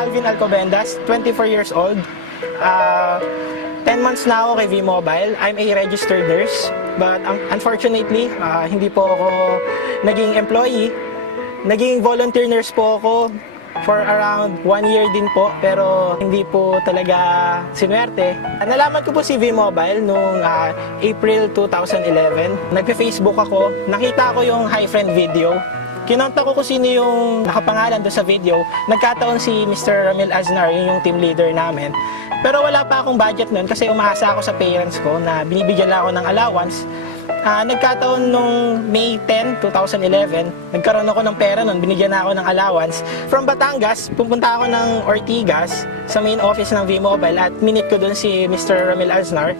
Alvin Alcobendas, 24 years old. 10 months na ako kay V-Mobile. I'm a registered nurse, but unfortunately, hindi po ako naging employee. Naging volunteer nurse po ako for around 1 year din po, pero hindi po talaga sinuwerte. Nalaman ko po si V-Mobile noong April 2011. Nagpe-Facebook ako, nakita ko yung Hi Friend video. Kinontak ko kung sino yung nakapangalan doon sa video. Nagkataon si Mr. Ramil Aznar, yung team leader namin. Pero wala pa akong budget noon kasi umaasa ako sa parents ko na binibigyan lang ako ng allowance. Nagkataon nung May 10, 2011, nagkaroon ako ng pera noon, binigyan na ako ng allowance. From Batangas, pupunta ako ng Ortigas sa main office ng V-Mobile at minute ko doon si Mr. Ramil Aznar.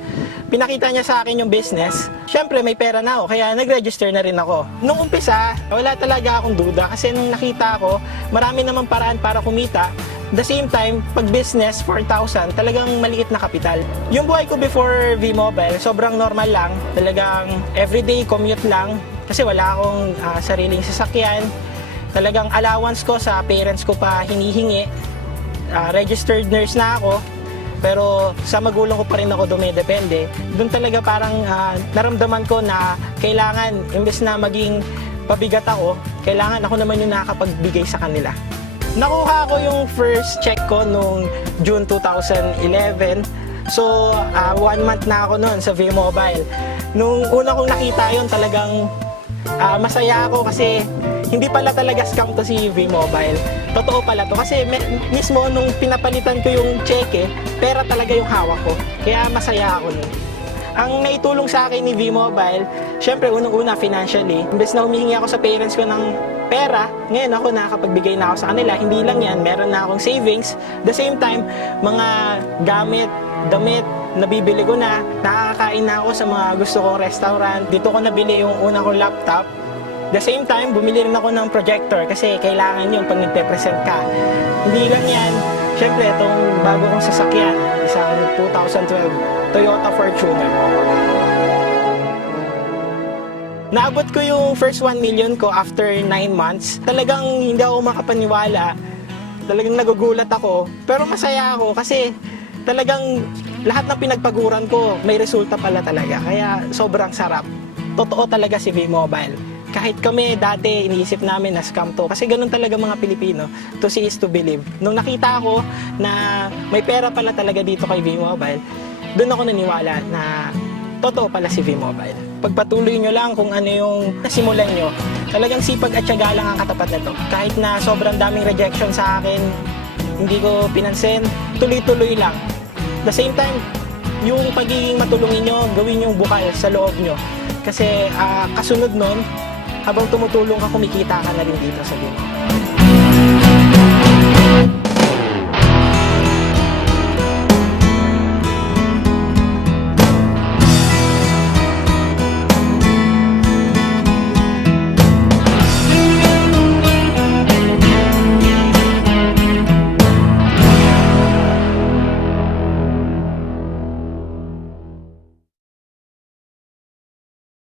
Pinakita niya sa akin yung business. Siyempre, may pera na ako, kaya nag-register na rin ako. Nung umpisa, wala talaga akong duda kasi nung nakita ko, marami namang paraan para kumita. The same time, pag business, 4,000, talagang maliit na kapital. Yung buhay ko before V-Mobile, sobrang normal lang. Talagang everyday commute lang kasi wala akong sariling sasakyan. Talagang allowance ko sa parents ko pa hinihingi. Registered nurse na ako, pero sa magulang ko pa rin ako dumidepende. Doon talaga parang naramdaman ko na kailangan, imbes na maging pabigat ako, kailangan ako naman yung nakakapagbigay sa kanila. Nakuha ko yung first check ko nung June 2011. So, 1 month na ako noon sa V-Mobile. Nung una kong nakita yun, talagang masaya ako kasi hindi pala talaga scam to si V-Mobile. Totoo pala to kasi mismo nung pinapalitan ko yung cheque, pera talaga yung hawak ko. Kaya masaya ako nun. Ang naitulong sa akin ni V-Mobile, syempre unang-una financially. Imbes na humihingi ako sa parents ko ng pera, ngayon ako nakakapagbigay na ako sa kanila. Hindi lang yan, meron na akong savings. The same time, mga gamit, damit, nabibili ko na. Nakakain na ako sa mga gusto kong restaurant. Dito ko nabili yung unang kong laptop. The same time, bumili rin ako ng projector kasi kailangan yun pag nagpe-present ka. Hindi lang yan, syempre itong bago kong sasakyan, isang 2012 Toyota Fortuner. Naabot ko yung first 1 million ko after 9 months. Talagang hindi ako makapaniwala. Talagang nagugulat ako. Pero masaya ako kasi talagang lahat ng pinagpaguran ko may resulta pala talaga. Kaya sobrang sarap. Totoo talaga si V-Mobile. Kahit kami dati iniisip namin na scam to. Kasi ganun talaga mga Pilipino. To see is to believe. Nung nakita ko na may pera pala talaga dito kay V-Mobile, doon ako naniwala na totoo pala si V-Mobile. Pagpatuloy nyo lang kung ano yung nasimulan nyo. Talagang sipag at tiyaga lang ang katapat na to. Kahit na sobrang daming rejection sa akin, hindi ko pinansin, tuloy-tuloy lang. The same time, yung pagiging matulungin nyo, gawin yung bukal sa loob nyo. Kasi kasunod nun, habang tumutulong ka, kumikita ka na rin dito sa V-Mobile.